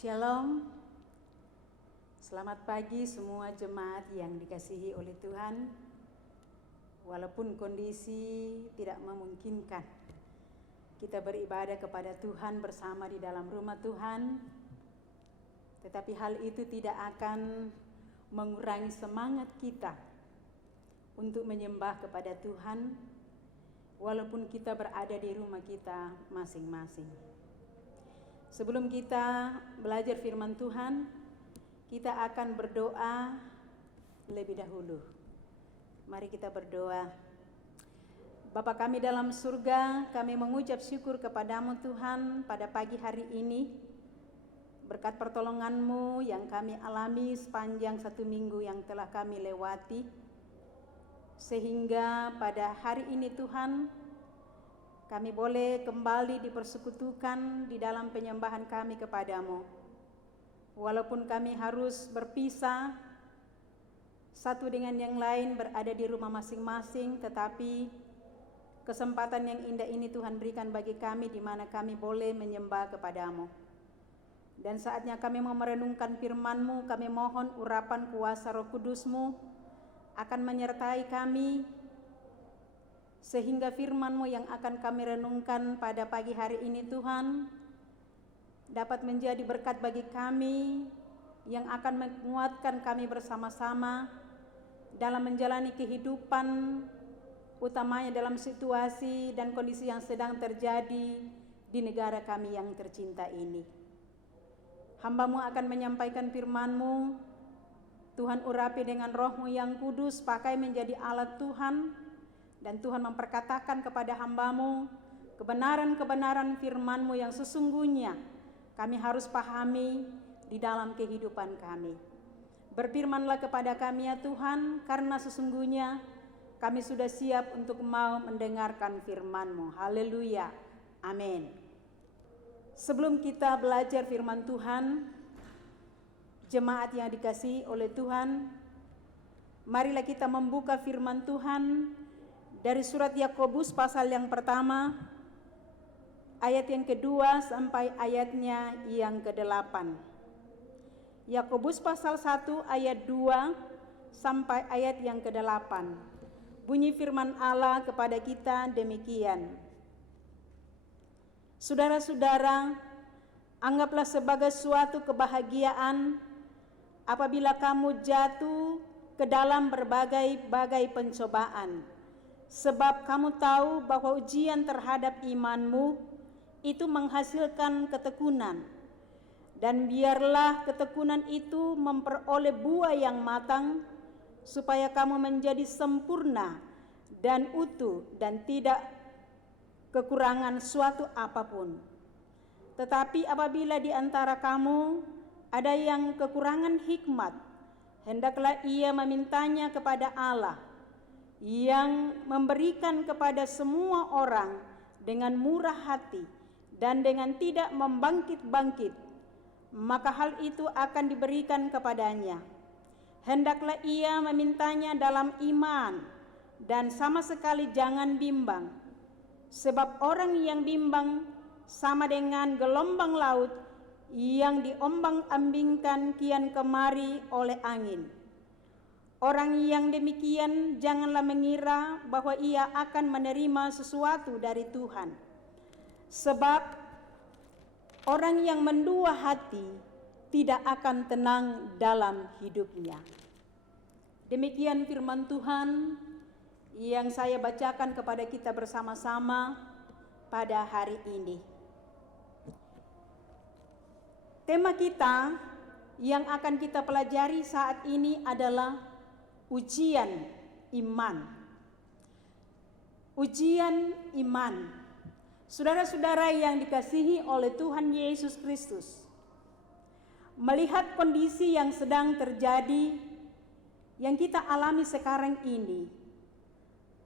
Shalom, selamat pagi semua jemaat yang dikasihi oleh Tuhan. Walaupun kondisi tidak memungkinkan kita beribadah kepada Tuhan bersama di dalam rumah Tuhan, tetapi hal itu tidak akan mengurangi semangat kita untuk menyembah kepada Tuhan, walaupun kita berada di rumah kita masing-masing. Sebelum kita belajar firman Tuhan, kita akan berdoa lebih dahulu. Mari kita berdoa. Bapa kami dalam surga, kami mengucap syukur kepadamu Tuhan pada pagi hari ini. Berkat pertolongan-Mu yang kami alami sepanjang 1 minggu yang telah kami lewati. Sehingga pada hari ini Tuhan, kami boleh kembali dipersekutukan di dalam penyembahan kami kepadamu. Walaupun kami harus berpisah, satu dengan yang lain berada di rumah masing-masing, tetapi kesempatan yang indah ini Tuhan berikan bagi kami di mana kami boleh menyembah kepadamu. Dan saatnya kami mau merenungkan firman-Mu, kami mohon urapan kuasa Roh Kudus-Mu akan menyertai kami, sehingga firman-Mu yang akan kami renungkan pada pagi hari ini Tuhan dapat menjadi berkat bagi kami, yang akan menguatkan kami bersama-sama dalam menjalani kehidupan, utamanya dalam situasi dan kondisi yang sedang terjadi di negara kami yang tercinta ini. Hamba-Mu akan menyampaikan firman-Mu, Tuhan urapi dengan Roh-Mu yang kudus, pakai menjadi alat Tuhan, dan Tuhan memperkatakan kepada hamba-Mu kebenaran-kebenaran firman-Mu yang sesungguhnya kami harus pahami di dalam kehidupan kami. Berfirmanlah kepada kami ya Tuhan, karena sesungguhnya kami sudah siap untuk mau mendengarkan firman-Mu. Haleluya, amin. Sebelum kita belajar firman Tuhan, jemaat yang dikasihi oleh Tuhan, marilah kita membuka firman Tuhan dari surat Yakobus pasal yang pertama, ayat yang kedua sampai ayatnya yang ke-8. Yakobus pasal 1 ayat 2 sampai ayat yang ke-8. Bunyi firman Allah kepada kita demikian. Saudara-saudara, anggaplah sebagai suatu kebahagiaan apabila kamu jatuh ke dalam berbagai-bagai pencobaan. Sebab kamu tahu bahwa ujian terhadap imanmu itu menghasilkan ketekunan. Dan biarlah ketekunan itu memperoleh buah yang matang, supaya kamu menjadi sempurna dan utuh dan tidak kekurangan suatu apapun. Tetapi apabila di antara kamu ada yang kekurangan hikmat, hendaklah ia memintanya kepada Allah, yang memberikan kepada semua orang dengan murah hati dan dengan tidak membangkit-bangkit, maka hal itu akan diberikan kepadanya. Hendaklah ia memintanya dalam iman dan sama sekali jangan bimbang, sebab orang yang bimbang sama dengan gelombang laut yang diombang-ambingkan kian kemari oleh angin. Orang yang demikian janganlah mengira bahwa ia akan menerima sesuatu dari Tuhan. Sebab orang yang mendua hati tidak akan tenang dalam hidupnya. Demikian firman Tuhan yang saya bacakan kepada kita bersama-sama pada hari ini. Tema kita yang akan kita pelajari saat ini adalah ujian iman. Ujian iman. Saudara-saudara yang dikasihi oleh Tuhan Yesus Kristus, melihat kondisi yang sedang terjadi, yang kita alami sekarang ini,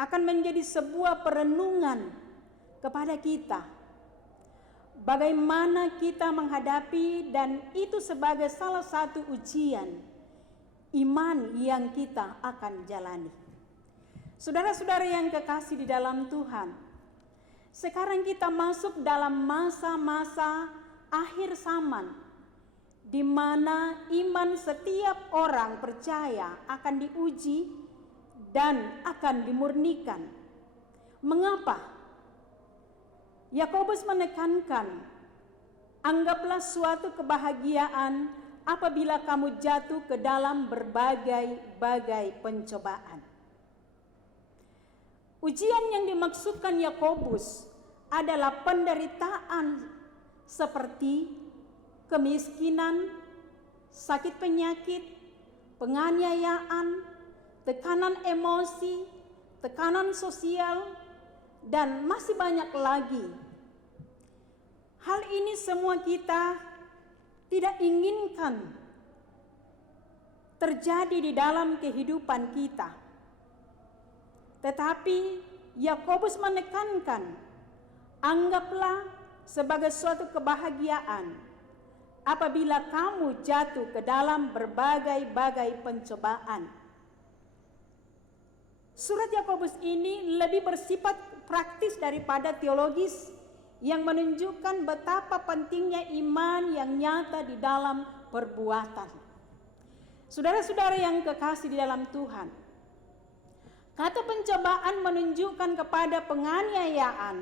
akan menjadi sebuah perenungan kepada kita. Bagaimana kita menghadapi, dan itu sebagai salah satu ujian iman yang kita akan jalani. Saudara-saudara yang kekasih di dalam Tuhan, sekarang kita masuk dalam masa-masa akhir zaman, di mana iman setiap orang percaya akan diuji dan akan dimurnikan. Mengapa? Yakobus menekankan, anggaplah suatu kebahagiaan apabila kamu jatuh ke dalam berbagai-bagai pencobaan. Ujian yang dimaksudkan Yakobus adalah penderitaan seperti kemiskinan, sakit penyakit, penganiayaan, tekanan emosi, tekanan sosial, dan masih banyak lagi. Hal ini semua kita tidak inginkan terjadi di dalam kehidupan kita. Tetapi Yakobus menekankan, anggaplah sebagai suatu kebahagiaan apabila kamu jatuh ke dalam berbagai-bagai pencobaan. Surat Yakobus ini lebih bersifat praktis daripada teologis, yang menunjukkan betapa pentingnya iman yang nyata di dalam perbuatan. Saudara-saudara yang kekasih di dalam Tuhan, kata pencobaan menunjukkan kepada penganiayaan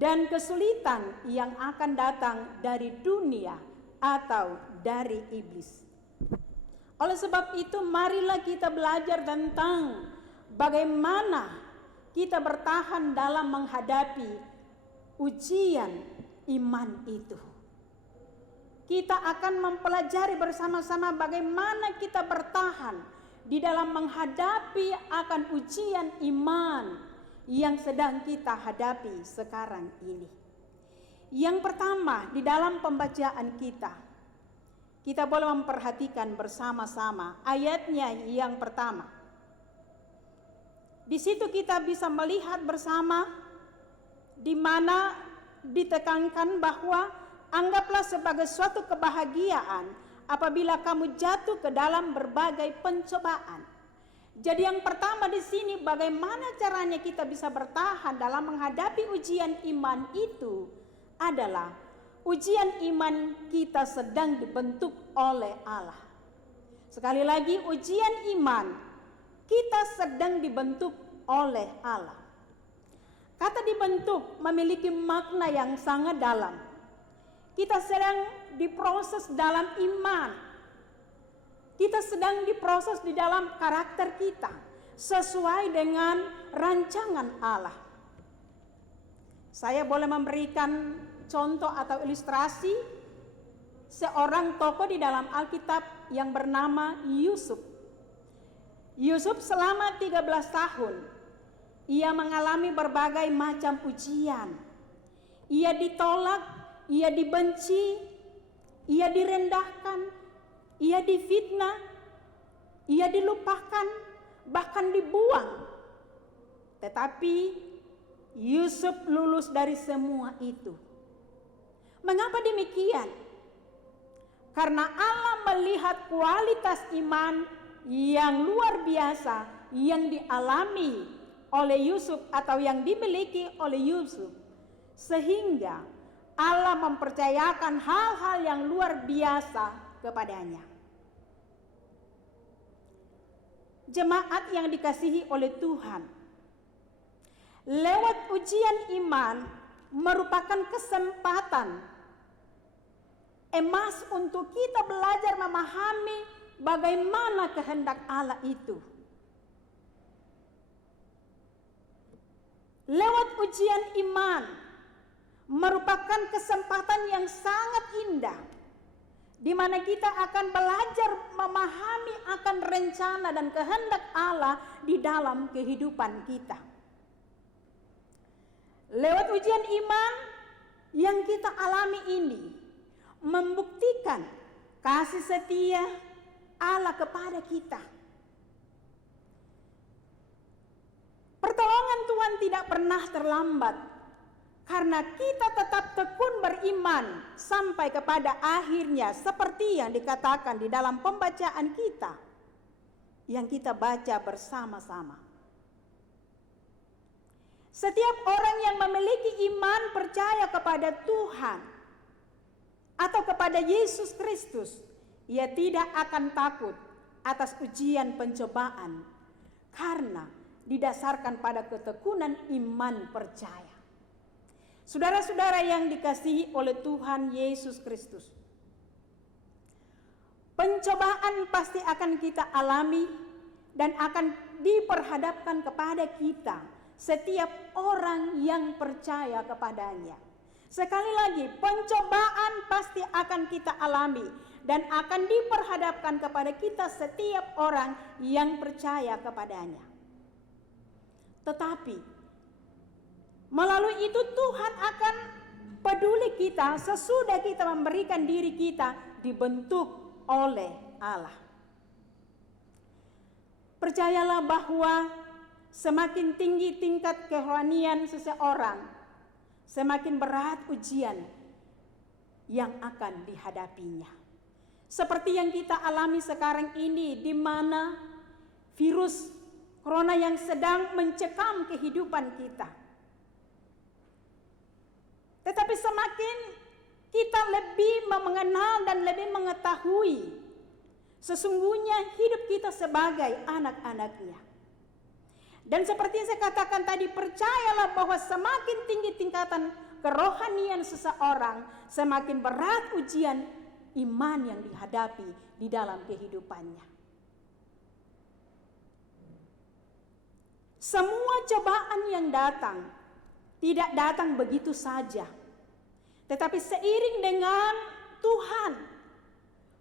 dan kesulitan yang akan datang dari dunia atau dari iblis. Oleh sebab itu, marilah kita belajar tentang bagaimana kita bertahan dalam menghadapi ujian iman itu. Kita akan mempelajari bersama-sama bagaimana kita bertahan di dalam menghadapi akan ujian iman yang sedang kita hadapi sekarang ini. Yang pertama, di dalam pembacaan kita boleh memperhatikan bersama-sama ayatnya yang pertama. Di situ kita bisa melihat bersama di mana ditekankan bahwa anggaplah sebagai suatu kebahagiaan apabila kamu jatuh ke dalam berbagai pencobaan. Jadi yang pertama di sini, bagaimana caranya kita bisa bertahan dalam menghadapi ujian iman itu adalah ujian iman kita sedang dibentuk oleh Allah. Sekali lagi, ujian iman kita sedang dibentuk oleh Allah. Kata dibentuk memiliki makna yang sangat dalam. Kita sedang diproses dalam iman. Kita sedang diproses di dalam karakter kita sesuai dengan rancangan Allah. Saya boleh memberikan contoh atau ilustrasi seorang tokoh di dalam Alkitab yang bernama Yusuf. Yusuf selama 13 tahun ia mengalami berbagai macam ujian. Ia ditolak, ia dibenci, ia direndahkan, ia difitnah, ia dilupakan, bahkan dibuang. Tetapi Yusuf lulus dari semua itu. Mengapa demikian? Karena Allah melihat kualitas iman yang luar biasa yang dialami oleh Yusuf atau yang dimiliki oleh Yusuf, sehingga Allah mempercayakan hal-hal yang luar biasa kepadanya. Jemaat yang dikasihi oleh Tuhan, lewat ujian iman merupakan kesempatan emas untuk kita belajar memahami bagaimana kehendak Allah itu. Lewat ujian iman merupakan kesempatan yang sangat indah, di mana kita akan belajar memahami akan rencana dan kehendak Allah di dalam kehidupan kita. Lewat ujian iman yang kita alami ini membuktikan kasih setia Allah kepada kita. Pertolongan Tuhan tidak pernah terlambat, karena kita tetap tekun beriman sampai kepada akhirnya, seperti yang dikatakan di dalam pembacaan kita yang kita baca bersama-sama. Setiap orang yang memiliki iman percaya kepada Tuhan, atau kepada Yesus Kristus, ia tidak akan takut atas ujian pencobaan karena didasarkan pada ketekunan iman percaya. Saudara-saudara yang dikasihi oleh Tuhan Yesus Kristus, pencobaan pasti akan kita alami dan akan diperhadapkan kepada kita, setiap orang yang percaya kepadanya. Sekali lagi, pencobaan pasti akan kita alami dan akan diperhadapkan kepada kita, setiap orang yang percaya kepadanya. Tetapi melalui itu Tuhan akan peduli kita sesudah kita memberikan diri kita dibentuk oleh Allah. Percayalah bahwa semakin tinggi tingkat kerohanian seseorang, semakin berat ujian yang akan dihadapinya. Seperti yang kita alami sekarang ini, di mana virus corona yang sedang mencekam kehidupan kita. Tetapi semakin kita lebih mengenal dan lebih mengetahui sesungguhnya hidup kita sebagai anak-anaknya. Dan seperti yang saya katakan tadi, percayalah bahwa semakin tinggi tingkatan kerohanian seseorang, semakin berat ujian iman yang dihadapi di dalam kehidupannya. Semua cobaan yang datang tidak datang begitu saja, tetapi seiring dengan Tuhan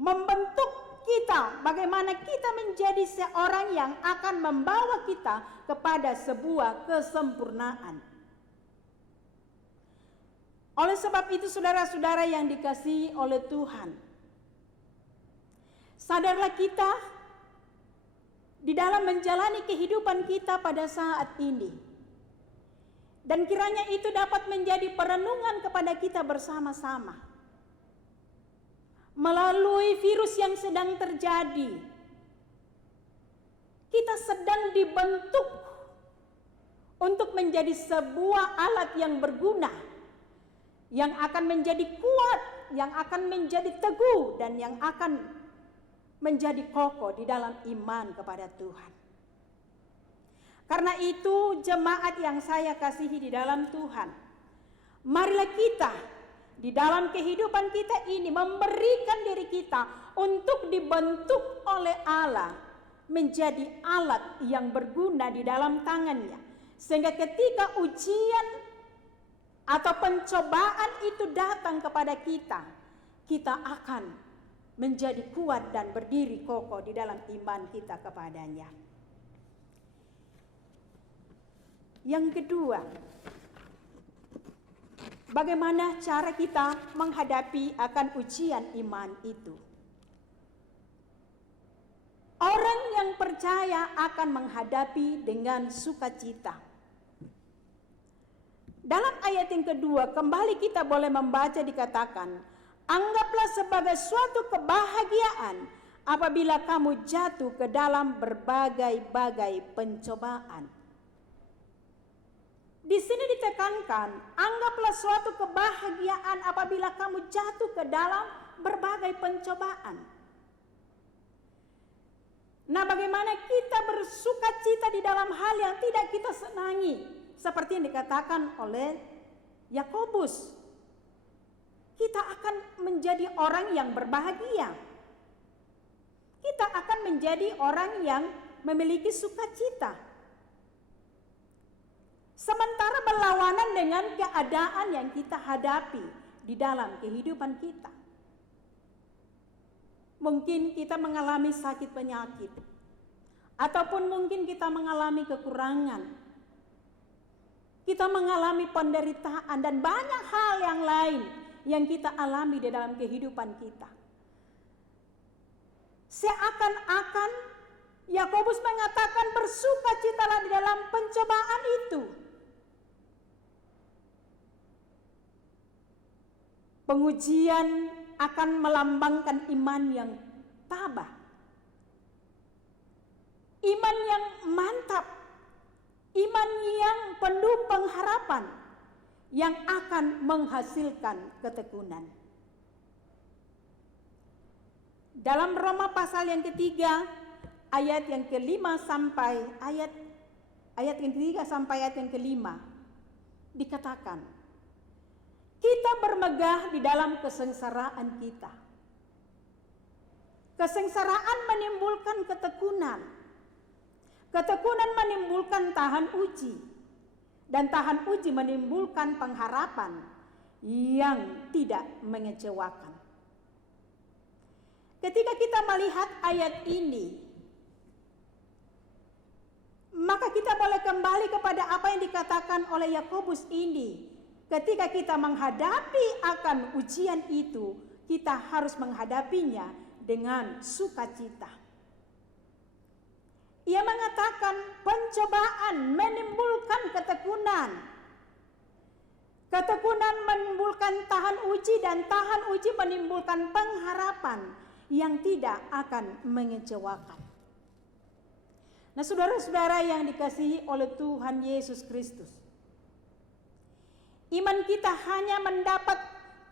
membentuk kita, bagaimana kita menjadi seorang yang akan membawa kita kepada sebuah kesempurnaan. Oleh sebab itu, saudara-saudara yang dikasihi oleh Tuhan, sadarlah kita di dalam menjalani kehidupan kita pada saat ini, dan kiranya itu dapat menjadi perenungan kepada kita bersama-sama. Melalui virus yang sedang terjadi, kita sedang dibentuk untuk menjadi sebuah alat yang berguna, yang akan menjadi kuat, yang akan menjadi teguh, dan yang akan menjadi kokoh di dalam iman kepada Tuhan. Karena itu, jemaat yang saya kasihi di dalam Tuhan, marilah kita di dalam kehidupan kita ini memberikan diri kita untuk dibentuk oleh Allah menjadi alat yang berguna di dalam tangannya, sehingga ketika ujian atau pencobaan itu datang kepada kita, kita akan menjadi kuat dan berdiri kokoh di dalam iman kita kepadanya. Yang kedua, bagaimana cara kita menghadapi akan ujian iman itu? Orang yang percaya akan menghadapi dengan sukacita. Dalam ayat yang kedua, kembali kita boleh membaca dikatakan, anggaplah sebagai suatu kebahagiaan apabila kamu jatuh ke dalam berbagai-bagai pencobaan. Di sini ditekankan, anggaplah suatu kebahagiaan apabila kamu jatuh ke dalam berbagai pencobaan. Nah, bagaimana kita bersukacita di dalam hal yang tidak kita senangi, seperti yang dikatakan oleh Yakobus. Kita akan menjadi orang yang berbahagia. Kita akan menjadi orang yang memiliki sukacita. Sementara berlawanan dengan keadaan yang kita hadapi di dalam kehidupan kita. Mungkin kita mengalami sakit penyakit, ataupun mungkin kita mengalami kekurangan. Kita mengalami penderitaan dan banyak hal yang lain yang kita alami di dalam kehidupan kita. Seakan-akan Yakobus mengatakan bersukacitalah di dalam pencobaan itu. Pengujian akan melambangkan iman yang tabah, iman yang mantap, iman yang penuh pengharapan, yang akan menghasilkan ketekunan. Dalam Roma pasal yang ketiga, ayat yang kelima sampai ayat yang ketiga sampai ayat yang kelima, dikatakan, kita bermegah di dalam kesengsaraan kita. Kesengsaraan menimbulkan ketekunan. Ketekunan menimbulkan tahan uji. Dan tahan uji menimbulkan pengharapan yang tidak mengecewakan. Ketika kita melihat ayat ini, maka kita boleh kembali kepada apa yang dikatakan oleh Yakobus ini. Ketika kita menghadapi akan ujian itu, kita harus menghadapinya dengan sukacita. Ia mengatakan pencobaan menimbulkan ketekunan. Ketekunan menimbulkan tahan uji dan tahan uji menimbulkan pengharapan yang tidak akan mengecewakan. Nah, saudara-saudara yang dikasihi oleh Tuhan Yesus Kristus, iman kita hanya mendapat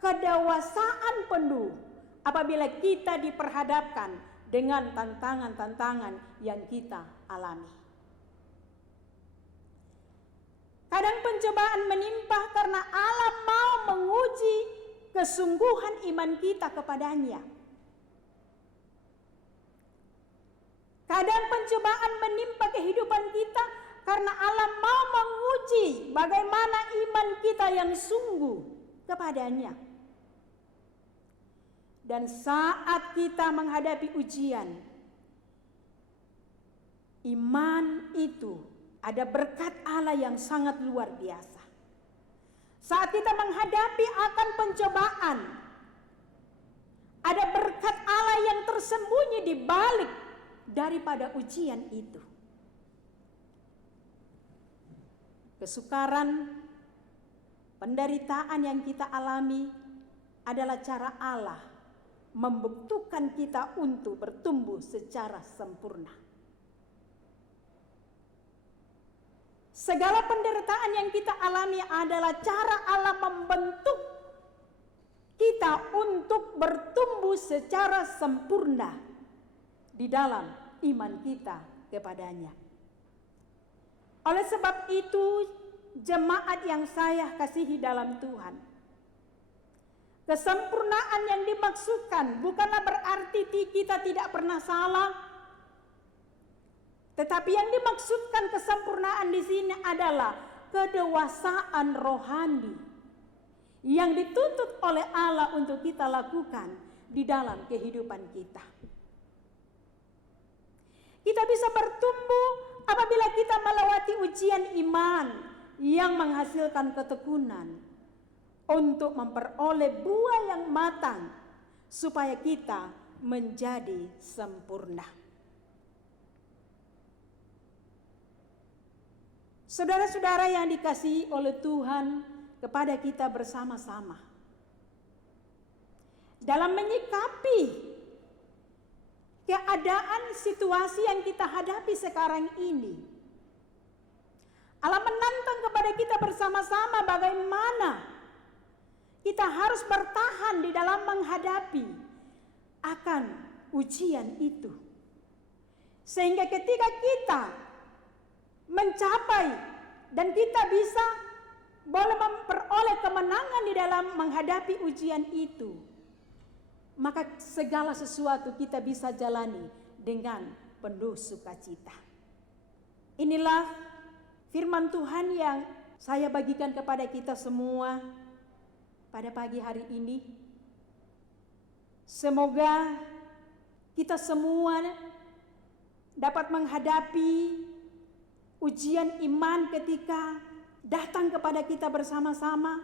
kedewasaan penuh apabila kita diperhadapkan dengan tantangan-tantangan yang kita alami. Kadang pencobaan menimpa karena Allah mau menguji kesungguhan iman kita kepadanya. Kadang pencobaan menimpa kehidupan kita karena Allah mau menguji bagaimana iman kita yang sungguh kepadanya. Dan saat kita menghadapi ujian, iman itu ada berkat Allah yang sangat luar biasa. Saat kita menghadapi akan pencobaan, ada berkat Allah yang tersembunyi di balik daripada ujian itu. Kesukaran, penderitaan yang kita alami adalah cara Allah membentukkan kita untuk bertumbuh secara sempurna. Segala penderitaan yang kita alami adalah cara Allah membentuk kita untuk bertumbuh secara sempurna di dalam iman kita kepadanya. Oleh sebab itu, jemaat yang saya kasihi dalam Tuhan, kesempurnaan yang dimaksudkan bukanlah berarti kita tidak pernah salah, tetapi yang dimaksudkan kesempurnaan di sini adalah kedewasaan rohani yang dituntut oleh Allah untuk kita lakukan di dalam kehidupan kita. Kita bisa bertumbuh apabila kita melewati ujian iman yang menghasilkan ketekunan untuk memperoleh buah yang matang supaya kita menjadi sempurna. Saudara-saudara yang dikasihi oleh Tuhan, kepada kita bersama-sama dalam menyikapi keadaan situasi yang kita hadapi sekarang ini, Allah menantang kepada kita bersama-sama bagaimana kita harus bertahan di dalam menghadapi akan ujian itu. Sehingga ketika kita mencapai dan kita bisa boleh memperoleh kemenangan di dalam menghadapi ujian itu, maka segala sesuatu kita bisa jalani dengan penuh sukacita. Inilah firman Tuhan yang saya bagikan kepada kita semua pada pagi hari ini. Semoga kita semua dapat menghadapi ujian iman ketika datang kepada kita bersama-sama,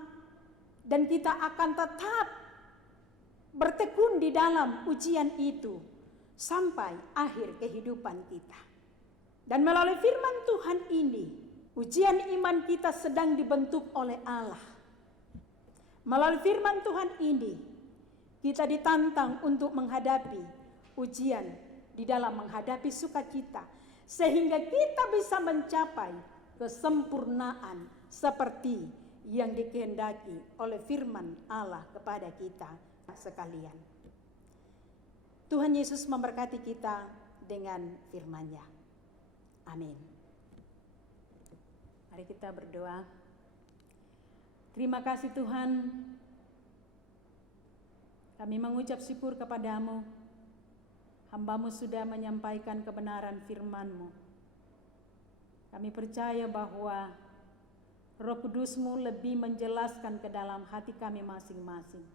dan kita akan tetap bertekun di dalam ujian itu sampai akhir kehidupan kita. Dan melalui firman Tuhan ini, ujian iman kita sedang dibentuk oleh Allah. Melalui firman Tuhan ini, kita ditantang untuk menghadapi ujian di dalam menghadapi sukacita, sehingga kita bisa mencapai kesempurnaan seperti yang dikehendaki oleh firman Allah kepada kita sekalian. Tuhan Yesus memberkati kita dengan firman-Nya. Amin. Mari kita berdoa. Terima kasih Tuhan, kami mengucap syukur kepadamu. Hamba-Mu sudah menyampaikan kebenaran firman-Mu. Kami percaya bahwa Roh Kudus-Mu lebih menjelaskan ke dalam hati kami masing-masing.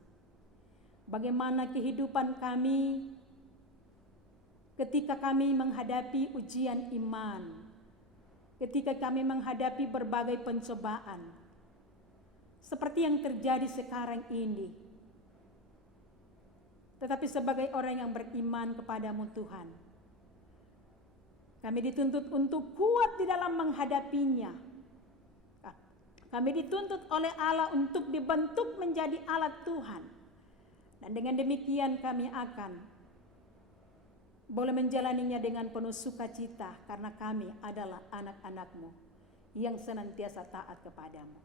Bagaimana kehidupan kami ketika kami menghadapi ujian iman, ketika kami menghadapi berbagai pencobaan, seperti yang terjadi sekarang ini. Tetapi sebagai orang yang beriman kepadamu Tuhan, kami dituntut untuk kuat di dalam menghadapinya. Kami dituntut oleh Allah untuk dibentuk menjadi alat Tuhan. Dan dengan demikian kami akan boleh menjalaninya dengan penuh sukacita, karena kami adalah anak-anak-Mu yang senantiasa taat kepadamu.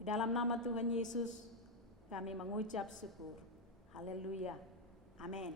Di dalam nama Tuhan Yesus kami mengucap syukur. Haleluya. Amin.